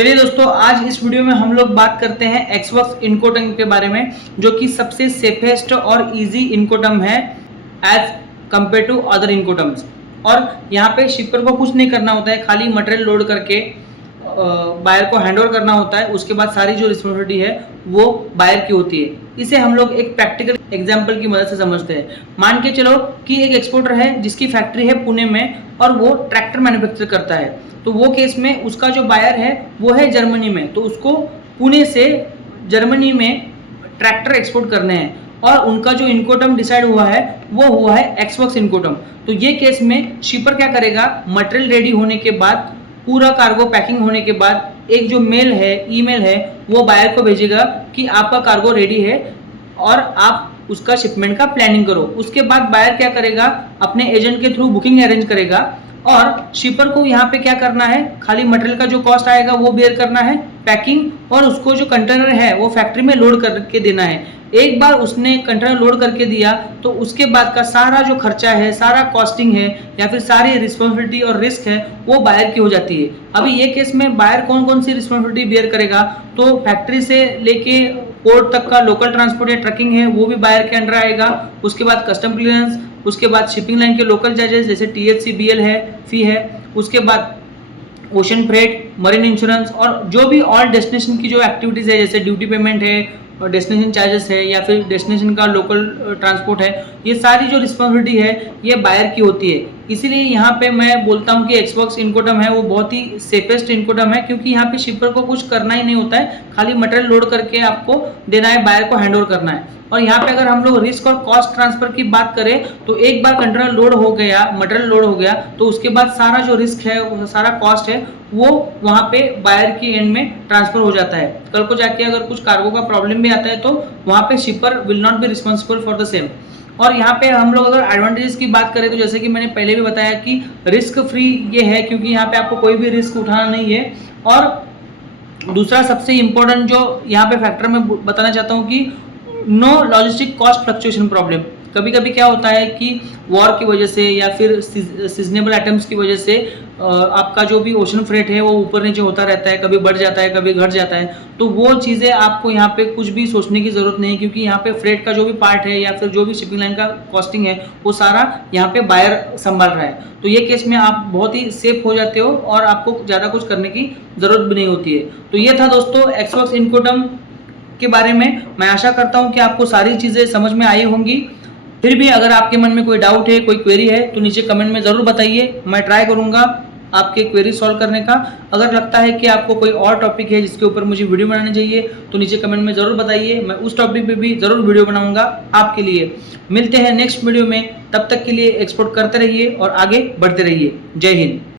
चलिए दोस्तों, आज इस वीडियो में हम लोग बात करते हैं एक्सवर्क्स इनकोटर्म के बारे में, जो कि सबसे सेफेस्ट और इजी इनकोटर्म है as compare to other incoterms. और यहाँ पे शिपर को कुछ नहीं करना होता है, खाली मटेरियल लोड करके बायर को हैंड ओवर करना होता है। उसके बाद सारी जो रिस्पॉन्सिबिलिटी है वो बायर की होती है। इसे हम लोग एक प्रैक्टिकल एग्जाम्पल की मदद से समझते हैं। मान के चलो कि एक एक्सपोर्टर है जिसकी फैक्ट्री है पुणे में और वो ट्रैक्टर मैन्युफैक्चर करता है। तो वो केस में उसका जो बायर है वो है जर्मनी में, तो उसको पुणे से जर्मनी में ट्रैक्टर एक्सपोर्ट करने हैं और उनका जो इनकोटर्म डिसाइड हुआ है वो हुआ है एक्सवर्क्स इनकोटर्म। तो ये केस में शिपर क्या करेगा, मटेरियल रेडी होने के बाद, पूरा कार्गो पैकिंग होने के बाद एक जो मेल है, ईमेल है, वो बायर को भेजेगा कि आपका कार्गो रेडी है और आप उसका शिपमेंट का प्लानिंग करो। उसके बाद बायर क्या करेगा, अपने एजेंट के थ्रू बुकिंग अरेंज करेगा और शिपर को यहाँ पे क्या करना है, खाली मटेरियल का जो कॉस्ट आएगा वो बेयर करना है, पैकिंग और उसको जो कंटेनर है वो फैक्ट्री में लोड करके देना है। एक बार उसने कंटेनर लोड करके दिया तो उसके बाद का सारा जो खर्चा है, सारा कॉस्टिंग है या फिर सारी रिस्पॉन्सिबिलिटी और रिस्क है वो बायर की हो जाती है। अभी ये केस में बायर कौन कौन सी रिस्पॉन्सिबिलिटी बेयर करेगा, तो फैक्ट्री से लेके पोर्ट तक का लोकल ट्रांसपोर्ट या ट्रकिंग है वो भी बायर के अंडर आएगा। उसके बाद कस्टम क्लियरेंस, उसके बाद शिपिंग लाइन के लोकल चार्जेस जैसे THC BL है, फी है, उसके बाद ओशन फ्रेट, मरीन इंश्योरेंस और जो भी ऑल डेस्टिनेशन की जो एक्टिविटीज़ है जैसे ड्यूटी पेमेंट है, डेस्टिनेशन चार्जेस है या फिर डेस्टिनेशन का लोकल ट्रांसपोर्ट है, ये सारी जो रिस्पॉन्सिबिलिटी है ये बायर की होती है। इसीलिए यहाँ पे मैं बोलता हूँ कि एक्सवर्क्स इनकोटर्म है वो बहुत ही सेफेस्ट इनकोटर्म है, क्योंकि यहाँ पे शिपर को कुछ करना ही नहीं होता है, खाली मटेरियल लोड करके आपको देना है, बायर को हैंड ओवर करना है। और यहाँ पे अगर हम लोग रिस्क और कॉस्ट ट्रांसफर की बात करें तो एक बार कंटेनर लोड हो गया, मटेरियल लोड हो गया, तो उसके बाद सारा जो रिस्क है, सारा कॉस्ट है वो वहाँ पे बायर की एंड में ट्रांसफर हो जाता है। कल को जाके अगर कुछ कार्गो का प्रॉब्लम भी आता है तो वहाँ पे शिपर will not be responsible for the same. और यहाँ पे हम लोग अगर एडवांटेजेस की बात करें तो जैसे कि मैंने पहले भी बताया कि रिस्क फ्री ये है, क्योंकि यहाँ पे आपको कोई भी रिस्क उठाना नहीं है। और दूसरा सबसे इम्पोर्टेंट जो यहाँ पे फैक्टर में बताना चाहता हूँ कि no logistic cost fluctuation problem. कभी कभी क्या होता है कि वॉर की वजह से या फिर सीजनेबल आइटम्स की वजह से आपका जो भी ओशन फ्रेट है वो ऊपर नीचे होता रहता है, कभी बढ़ जाता है, कभी घट जाता है। तो वो चीज़ें आपको यहाँ पे कुछ भी सोचने की ज़रूरत नहीं है, क्योंकि यहाँ पे फ्रेट का जो भी पार्ट है या फिर जो भी शिपिंग लाइन का कॉस्टिंग है वो सारा यहाँ पे बायर संभाल रहा है। तो ये केस में आप बहुत ही सेफ हो जाते हो और आपको ज़्यादा कुछ करने की ज़रूरत भी नहीं होती है। तो ये था दोस्तों एक्सवर्क्स इनकोटर्म के बारे में। मैं आशा करता हूँ कि आपको सारी चीज़ें समझ में आई होंगी। फिर भी अगर आपके मन में कोई डाउट है, कोई क्वेरी है तो नीचे कमेंट में ज़रूर बताइए, मैं ट्राई करूँगा आपके क्वेरी सॉल्व करने का। अगर लगता है कि आपको कोई और टॉपिक है जिसके ऊपर मुझे वीडियो बनानी चाहिए तो नीचे कमेंट में ज़रूर बताइए, मैं उस टॉपिक पे भी ज़रूर वीडियो बनाऊँगा आपके लिए। मिलते हैं नेक्स्ट वीडियो में, तब तक के लिए एक्सपोर्ट करते रहिए और आगे बढ़ते रहिए। जय हिंद।